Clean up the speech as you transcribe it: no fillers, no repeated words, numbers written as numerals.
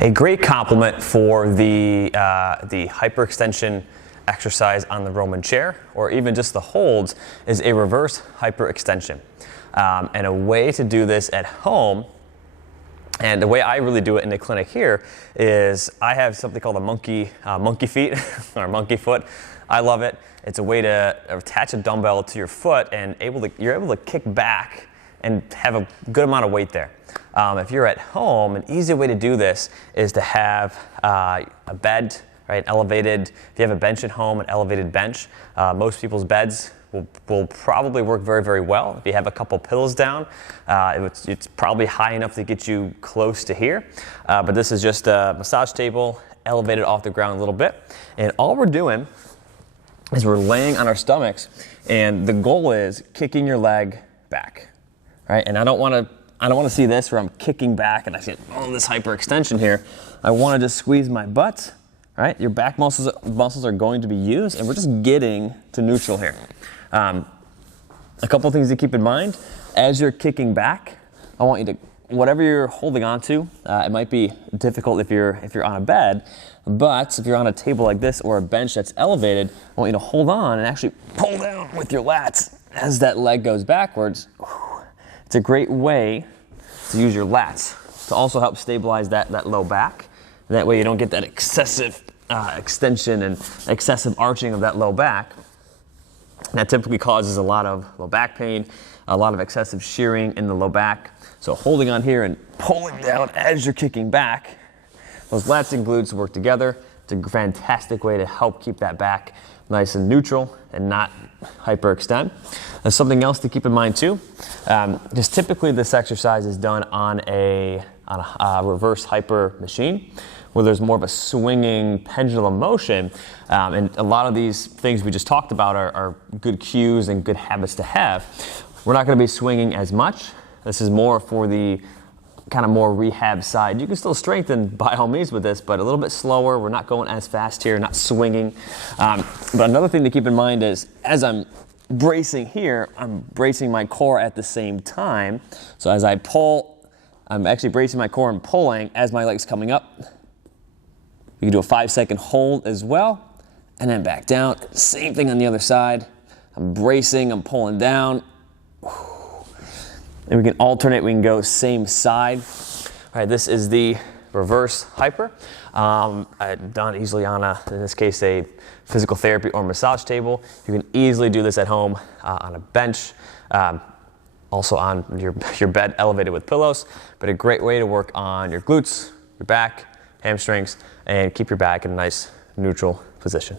A great complement for the hyperextension exercise on the Roman chair, or even just the holds, is a reverse hyperextension. And a way to do this at home, and the way I really do it in the clinic here, is I have something called a monkey feet or monkey foot. I love it. It's a way to attach a dumbbell to your foot and you're able to kick back and have a good amount of weight there. If you're at home, an easy way to do this is to have a bed, right, elevated. If you have a bench at home, an elevated bench. Most people's beds will probably work very, very well. If you have a couple pillows down, it's probably high enough to get you close to here. But this is just a massage table, elevated off the ground a little bit. And all we're doing is we're laying on our stomachs, and the goal is kicking your leg back, right? And I don't want to see this where I'm kicking back and I see this hyperextension here. I want to just squeeze my butt, right? Your back muscles are going to be used, and we're just getting to neutral here. A couple things to keep in mind as you're kicking back. I want you to, whatever you're holding on to, it might be difficult if you're on a bed, but if you're on a table like this or a bench that's elevated, I want you to hold on and actually pull down with your lats as that leg goes backwards. It's a great way to use your lats to also help stabilize that low back. That way you don't get that excessive extension and excessive arching of that low back. That typically causes a lot of low back pain, a lot of excessive shearing in the low back. So holding on here and pulling down as you're kicking back, those lats and glutes work together. It's a fantastic way to help keep that back nice and neutral and not hyperextend. There's something else to keep in mind too. Just typically this exercise is done on a reverse hyper machine, where there's more of a swinging pendulum motion. And a lot of these things we just talked about are good cues and good habits to have. We're not going to be swinging as much. This is more for the kind of more rehab side. You can still strengthen by all means with this, but a little bit slower. We're not going as fast here, not swinging. But another thing to keep in mind is as I'm bracing here, I'm bracing my core at the same time. So as I pull, I'm actually bracing my core and pulling as my leg's coming up. You can do a 5-second hold as well, and then back down. Same thing on the other side. I'm bracing, I'm pulling down. And we can alternate, we can go same side. All right, this is the reverse hyper. Done easily on in this case, a physical therapy or massage table. You can easily do this at home on a bench, also on your bed elevated with pillows, but a great way to work on your glutes, your back, hamstrings, and keep your back in a nice neutral position.